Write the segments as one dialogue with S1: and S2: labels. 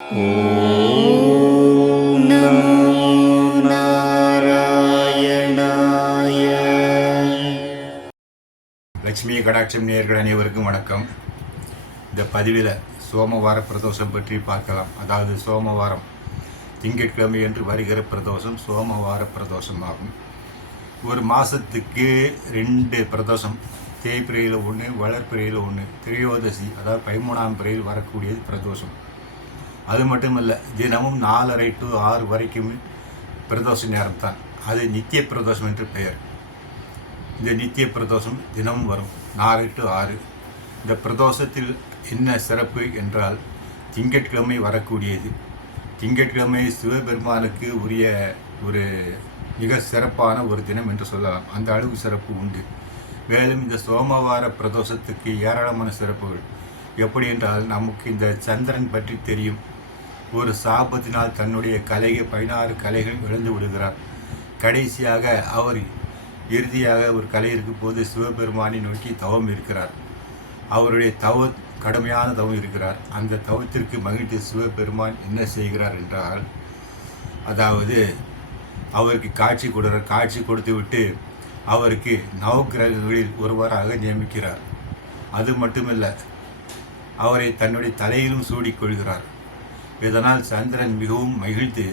S1: ஓம் நமோ நாராயணாய
S2: லட்சுமி கடாட்சம் நேர்கள் அனைவருக்கும் வணக்கம். இந்த பதிவில் சோமவார பிரதோஷம் பற்றி பார்க்கலாம். அதாவது சோமவாரம் திங்கட்கிழமை என்று வருகிற பிரதோஷம் சோமவார பிரதோஷம் ஆகும். ஒரு மாதத்துக்கு ரெண்டு பிரதோஷம் தேய்பிரையில் ஒன்று வளர்பிரையில் ஒன்று திரையோதசி அதாவது பதிமூணாம் பிறையில் வரக்கூடியது பிரதோஷம். அது மட்டும் இல்லை தினமும் நாலரை டு ஆறு வரைக்கும் பிரதோஷ நேரம் தான் அது நித்திய பிரதோஷம் என்று பெயர். இந்த நித்திய பிரதோஷம் தினமும் வரும் நாலு டு ஆறு. இந்த பிரதோஷத்தில் என்ன சிறப்பு என்றால் திங்கட்கிழமை வரக்கூடியது. திங்கட்கிழமை சிவபெருமானுக்கு உரிய ஒரு மிக சிறப்பான ஒரு தினம் என்று சொல்லலாம். அந்த அளவு சிறப்பு உண்டு. மேலும் இந்த சோமவார பிரதோஷத்துக்கு ஏராளமான சிறப்புகள். எப்படி என்றால் நமக்கு இந்த சந்திரன் பற்றி தெரியும். ஒரு சாபத்தினால் தன்னுடைய கலையை பதினாறு கலைகள் இழந்து விடுகிறார். கடைசியாக அவர் இறுதியாக ஒரு கலை இருக்கும் போது சிவபெருமானை நோக்கி தவம் இருக்கிறார். அவருடைய தவ கடுமையான தவம் இருக்கிறார். அந்த தவத்திற்கு மகிழ்ச்சி சிவபெருமான் என்ன செய்கிறார் என்றால் அதாவது அவருக்கு காட்சி கொடுக்கிறார் காட்சி கொடுத்து விட்டு அவருக்கு நவக்கிரகங்களில் ஒருவராக நியமிக்கிறார். அது மட்டுமல்ல அவரை தன்னுடைய தலையிலும் சூடிக்கொள்கிறார் இதனால் சந்திரன் மிகவும் மகிழ்ந்து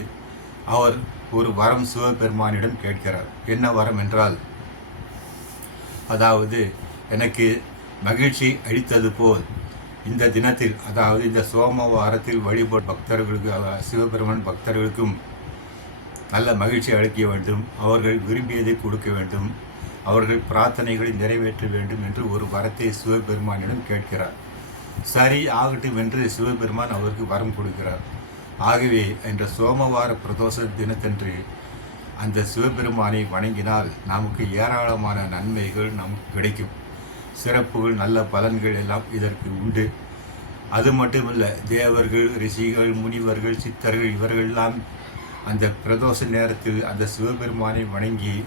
S2: அவர் ஒரு வரம் சிவபெருமானிடம் கேட்கிறார். என்ன வரம் என்றால் அதாவது எனக்கு மகிழ்ச்சி அளித்தது போல் இந்த தினத்தில் அதாவது இந்த சோம வாரத்தில் வழிபட பக்தர்களுக்கு சிவபெருமான் பக்தர்களுக்கும் நல்ல மகிழ்ச்சி அளிக்க வேண்டும். அவர்கள் விரும்பியதை கொடுக்க வேண்டும். அவர்கள் பிரார்த்தனைகளை நிறைவேற்ற வேண்டும் என்று ஒரு வரத்தை சிவபெருமானிடம் கேட்கிறார். சரி ஆகட்டும் என்று சிவபெருமான் அவருக்கு வரம் கொடுக்கிறார். ஆகவே இந்த சோமவார பிரதோஷ தினத்தன்று அந்த சிவபெருமானை வணங்கினால் நமக்கு ஏராளமான நன்மைகள் நமக்கு கிடைக்கும். சிறப்புகள் நல்ல பலன்கள் எல்லாம் இதற்கு உண்டு. அது மட்டுமல்ல தேவர்கள் ரிஷிகள் முனிவர்கள் சித்தர்கள் இவர்களெல்லாம் அந்த பிரதோஷ நேரத்தில் அந்த சிவபெருமானை வணங்கி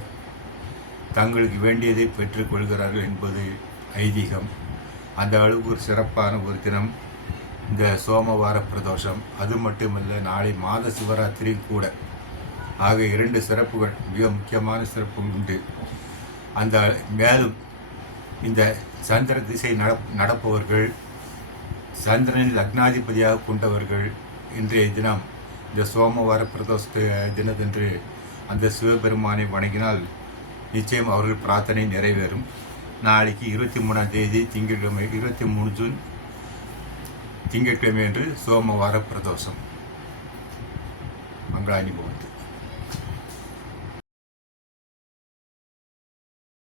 S2: தங்களுக்கு வேண்டியதை பெற்றுக்கொள்கிறார்கள் என்பது ஐதீகம். அந்த அளவுக்கு ஒரு சிறப்பான ஒரு தினம். இந்த சோமவார பிரதோஷம் அது மட்டுமல்ல நாளை மாத சிவராத்திரி கூட. ஆக இரண்டு சிறப்புகள் மிக முக்கியமான சிறப்பு உண்டு. அந்த மேலும் இந்த சந்திர திசை நட நடப்பவர்கள் சந்திரனின் லக்னாதிபதியாக கொண்டவர்கள் இன்றைய தினம் இந்த சோமவார பிரதோஷ தினத்தன்று அந்த சிவபெருமானை வணங்கினால் நிச்சயம் அவர்கள் பிரார்த்தனை நிறைவேறும். நாளைக்கு இருபத்தி மூணாம் தேதி திங்கட்கிழமை இருபத்தி மூணு ஜூன் திங்கட்கிழமை என்று சோமவார பிரதோஷம். மங்களாணி பவத்து